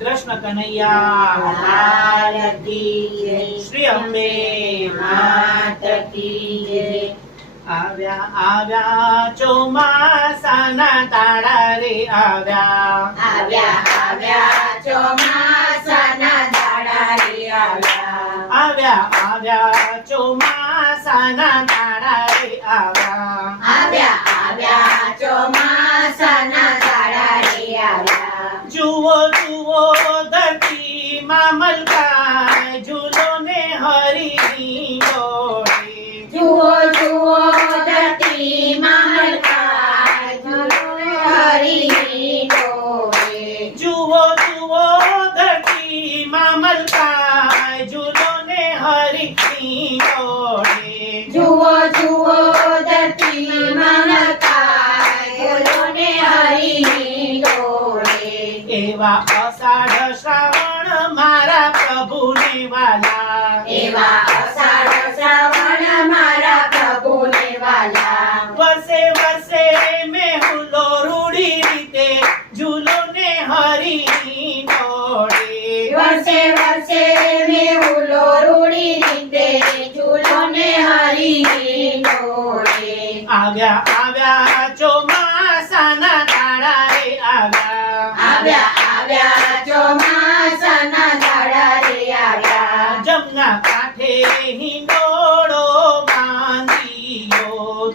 कृष्ण कन्हैया लाल श्री अम्बे मात आव्या आव्या चोमासा ना ताडा रे आव्या आव्या आव्या चोमासाना ताडा रे आव्या आव्या आव्या चोमासाना ताडा रे आव्या आव्या आव्या चोमासाना જુઓ જુઓ ધરતી મામલકા ઝૂલો ને હરી ડોળે જુઓ જુઓ ધરતી મહલકા ઝૂલો હરી ડોરે જુઓ જુઓ ધરતી મામલકા ઝૂલો ને હરી ડોળે જુઓ જુઓ ધરતી મહલકા એવા અષાઢ શ્રાવણ મારા પ્રભુને વાલા એવા અષાઢ શ્રાવણ મારા પ્રભુને વાલા વર્ષે વર્ષે મેહુલો રૂડી રીતે ઝૂલો ને હરી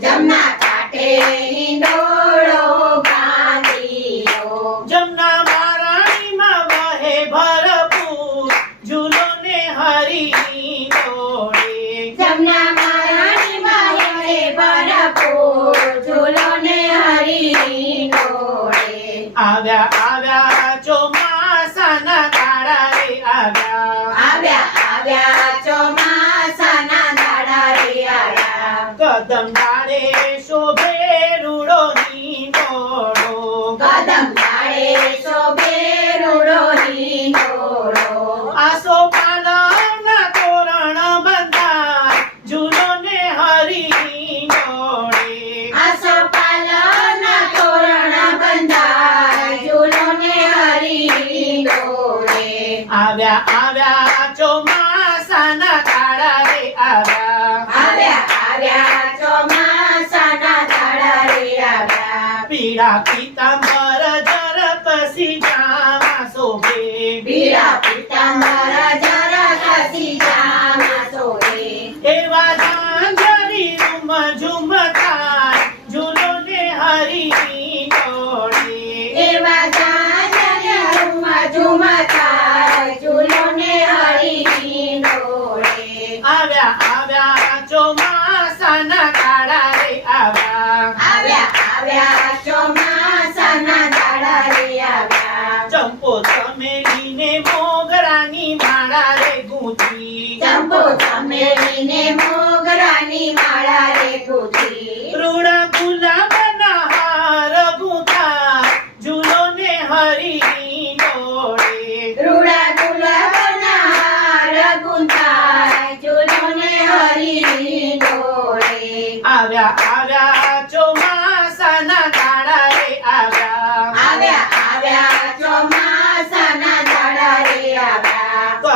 જમના કાંઠે હિંડોળો બાંધ્યો જમના મારાણીમાં વહે ભરપૂર ઝૂલો ને હરી ડોળે. જમના મહારાણી માહે ભરપૂર ઝૂલો ને હરી ડોળે. આવ્યા આવ્યા ચોમાસાના કાળા રે આવ્યા. આવ્યા આવ્યા. કદમ ડાળે શોભે રૂડો નીંદોડો કદમ તાળે શોભે રૂડો હિંડોળો આસો પાલવના તોરણ બંધાય ઝૂલો ને હરી ડોળે આસો પાલવના તોરણ બંધાય ઝૂલો ને હરી ડોળે આવ્યા આવ્યા ચોમાસાના કાળા રે આવ્યા આવ્યા પીળા પીતાંબર જર કસી જામા શોભે પીળા પિતાંબર જરા કસી જામા સોરે એવા ઝાંઝરી રૂમ ઝુમ થાય ઝૂલો ને હરી ડોળે એવા જાનરમાં ઝુમતા ઝૂલો ને હરી ડોળે આવ્યા આવ્યા ચોમાસાના તાળા રે આવ્યા ચંપો ચમેલીને મોગરાની માળા રે ગૂંથી ચંપો ચમેલીને મોગરાની માળા રે ગૂંથી રૂડા ગુલાબના હાર ગૂંથા ઝૂલો ને હરી ડોળે રૂડા ગુલાબના હાર ગુંથાય ઝૂલો ને હરી ડોળે આવ્યા આવ્યા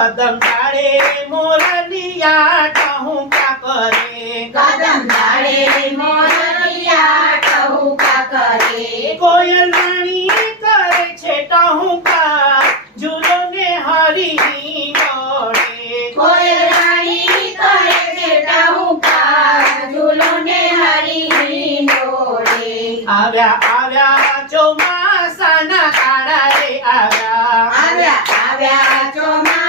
કદમ તાળે મોરલિયા ટહુકા કરે. કદમ દાડે મોરલિયા કા કરે. કોયલ રાણી કરે છે ટહુકા જુલો ને હરી ડોળે કોયલ રાણી કરે છે ટહુકા જુલો ને હરી ડોળે આવ્યા આવ્યા ચોમાસાના કાળા રે આવ્યા આવ્યા આવ્યા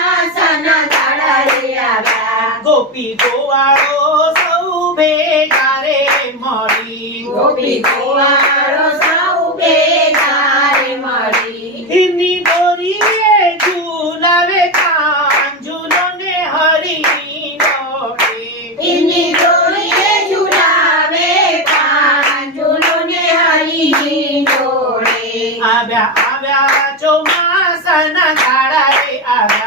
ચોમાસાના દાડા રે આવ્યા ગોપી ગોવાળો સૌ ભેગા રે મળી ગોપી ગોવાળો સૌ ભેગા રે મળી હિમની દોરીએ ઝૂલાવે કાન ઝૂલો ને હરી ડોળે એની ડોળીએ ઝુલાવે કાન ઝૂલો ને હરી ડોળે આવ્યા આવ્યા ચોમાસાના તાળા રે આવ્યા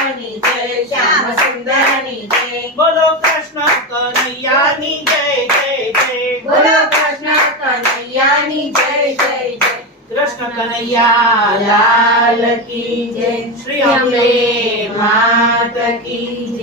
જય શ્યામ સુંદરની જય. બોલો કૃષ્ણ જય જય જય. બોલો કૃષ્ણ કનૈયાની જય જય જય. કૃષ્ણ કનૈયા લાલ કી જય. શ્રી અંબે માત કી